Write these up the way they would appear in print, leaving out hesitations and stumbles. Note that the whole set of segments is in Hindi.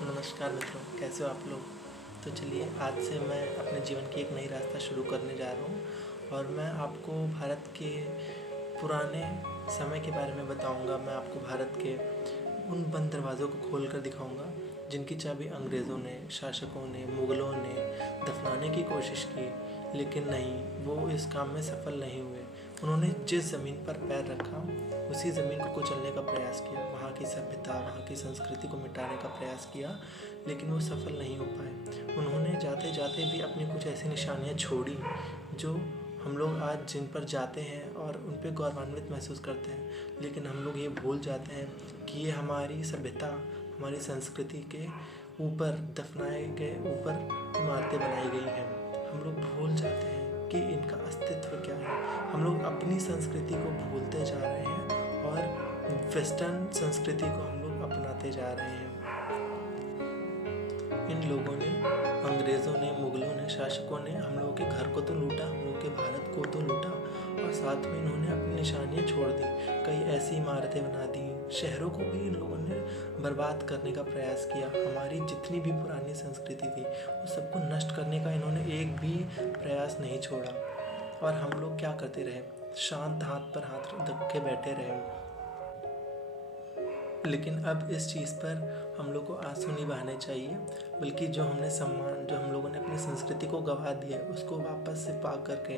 नमस्कार मित्रों, कैसे हो आप लोग। तो चलिए आज से मैं अपने जीवन की एक नई रास्ता शुरू करने जा रहा हूँ और मैं आपको भारत के पुराने समय के बारे में बताऊँगा। मैं आपको भारत के उन बंद दरवाज़ों को खोल कर दिखाऊँगा जिनकी चाबी अंग्रेज़ों ने, शासकों ने, मुग़लों ने दफनाने की कोशिश की, लेकिन नहीं, वो इस काम में सफल नहीं हुए। उन्होंने जिस ज़मीन पर पैर रखा उसी ज़मीन को कुचलने का प्रयास किया, वहाँ की सभ्यता, वहाँ की संस्कृति को मिटाने का प्रयास किया, लेकिन वो सफल नहीं हो पाए। उन्होंने जाते जाते भी अपनी कुछ ऐसी निशानियाँ छोड़ी जो हम लोग आज जिन पर जाते हैं और उन पर गौरवान्वित महसूस करते हैं, लेकिन हम लोग ये भूल जाते हैं कि ये हमारी सभ्यता, हमारी संस्कृति के ऊपर दफनाए गए ऊपर इमारतें बनाई गई हैं। हम लोग भूल जाते हैं कि इनका अस्तित्व क्या है। हम लोग अपनी संस्कृति को भूलते जा रहे हैं और वेस्टर्न संस्कृति को हम लोग अपनाते जा रहे हैं। इन लोगों ने, अंग्रेज़ों ने, मुग़लों ने, शासकों ने हम लोगों के घर को तो लूटा, हम लोगों के भारत को तो लूटा और साथ में इन्होंने अपनी निशानियाँ छोड़ दी। कई ऐसी इमारतें बना दी, शहरों को भी इन लोगों ने बर्बाद करने का प्रयास किया। हमारी जितनी भी पुरानी संस्कृति थी उस सबको नष्ट करने का इन्होंने एक भी प्रयास नहीं छोड़ा। और हम लोग क्या करते रहे, शांत हाथ पर हाथ रख के बैठे रहे। लेकिन अब इस चीज़ पर हम लोग को आंसू नहीं बहाने चाहिए, बल्कि जो हमने सम्मान, जो हम लोगों ने अपनी संस्कृति को गंवा दिया है, उसको वापस से पा करके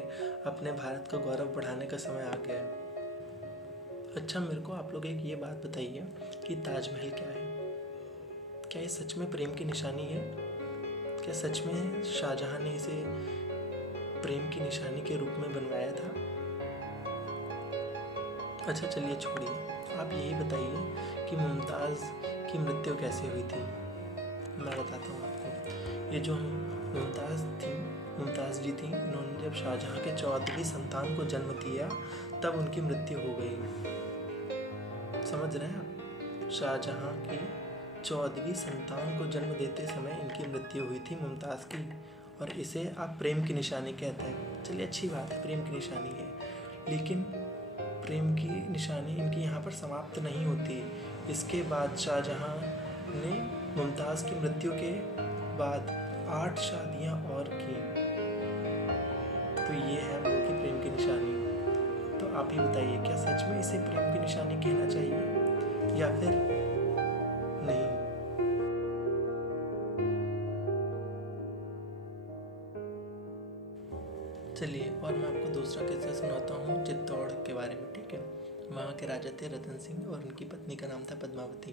अपने भारत का गौरव बढ़ाने का समय आ गया है। अच्छा, मेरे को आप लोग एक ये बात बताइए कि ताजमहल क्या है? क्या ये सच में प्रेम की निशानी है? क्या सच में शाहजहां ने इसे प्रेम की निशानी के रूप में बनवाया था? अच्छा चलिए छोड़िए, आप यही बताइए कि मुमताज़ की मृत्यु कैसे हुई थी। मैं बताता हूँ आपको। ये जो मुमताज़ जी थी, इन्होंने जब शाहजहां के 14वीं संतान को जन्म दिया तब उनकी मृत्यु हो गई। समझ रहे हैं आप? शाहजहां की 14वीं संतान को जन्म देते समय इनकी मृत्यु हुई थी, मुमताज़ की, और इसे आप प्रेम की निशानी कहते हैं। चलिए अच्छी बात है, प्रेम की निशानी है, लेकिन प्रेम की निशानी इनकी यहाँ पर समाप्त नहीं होती। इसके बाद शाहजहां ने मुमताज़ की मृत्यु के बाद 8 शादियाँ और की। तो ये है हम लोग की प्रेम की निशानी। तो आप ही बताइए, क्या सच में इसे प्रेम की निशानी कहना चाहिए या फिर नहीं? चलिए, और मैं आपको दूसरा किस्सा सुनाता हूँ चित्तौड़ के बारे में, ठीक है। वहाँ के राजा थे रतन सिंह और उनकी पत्नी का नाम था पद्मावती।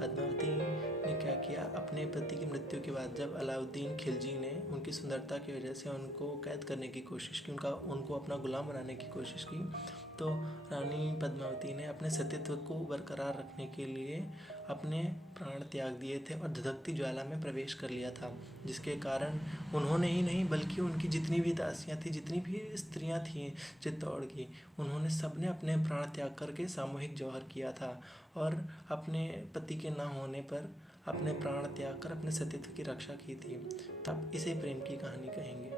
पद्मावती ने क्या किया, अपने पति की मृत्यु के बाद जब अलाउद्दीन खिलजी ने उनकी सुंदरता की वजह से उनको कैद करने की कोशिश की, उनको अपना गुलाम बनाने की कोशिश की, तो रानी पद्मावती ने अपने सतीत्व को बरकरार रखने के लिए अपने प्राण त्याग दिए थे और धधकती ज्वाला में प्रवेश कर लिया था, जिसके कारण उन्होंने ही नहीं बल्कि उनकी जितनी भी दासियाँ थी, जितनी भी स्त्रियाँ थीं चित्तौड़ की, उन्होंने सबने अपने प्राण त्याग करके सामूहिक जौहर किया था और अपने पति के ना होने पर अपने प्राण त्याग कर अपने सतीत्व की रक्षा की थी। तब इसे प्रेम की कहानी कहेंगे।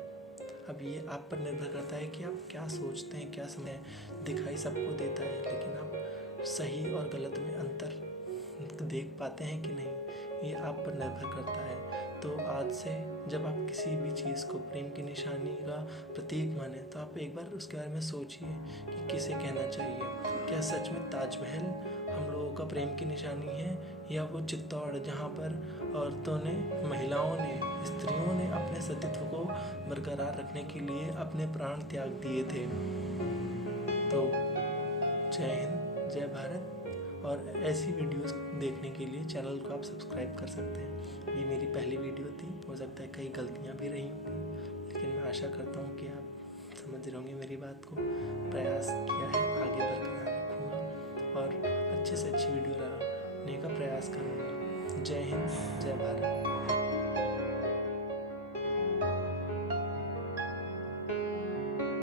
अब ये आप पर निर्भर करता है कि आप क्या सोचते हैं, क्या समय दिखाई सबको देता है, लेकिन आप सही और गलत में अंतर देख पाते हैं कि नहीं, ये आप पर निर्भर करता है। तो आज से जब आप किसी भी चीज़ को प्रेम की निशानी का प्रतीक माने, तो आप एक बार उसके बारे में सोचिए कि किसे कहना चाहिए। क्या सच में ताजमहल हम लोगों का प्रेम की निशानी है, या वो चित्तौड़ जहाँ पर औरतों ने, महिलाओं ने, स्त्रियों ने अपने सतीत्व को बरकरार रखने के लिए अपने प्राण त्याग दिए थे। तो जय हिंद, जय भारत। और ऐसी वीडियोस देखने के लिए चैनल को आप सब्सक्राइब कर सकते हैं। ये मेरी पहली वीडियो थी, हो सकता है कई गलतियाँ भी रही होंगी, लेकिन मैं आशा करता हूँ कि आप समझ रहे होंगे मेरी बात को। प्रयास किया है, आगे बरकरार रखूँगा और अच्छे से अच्छी वीडियो लाने का प्रयास करूँगा। जय हिंद, जय भारत।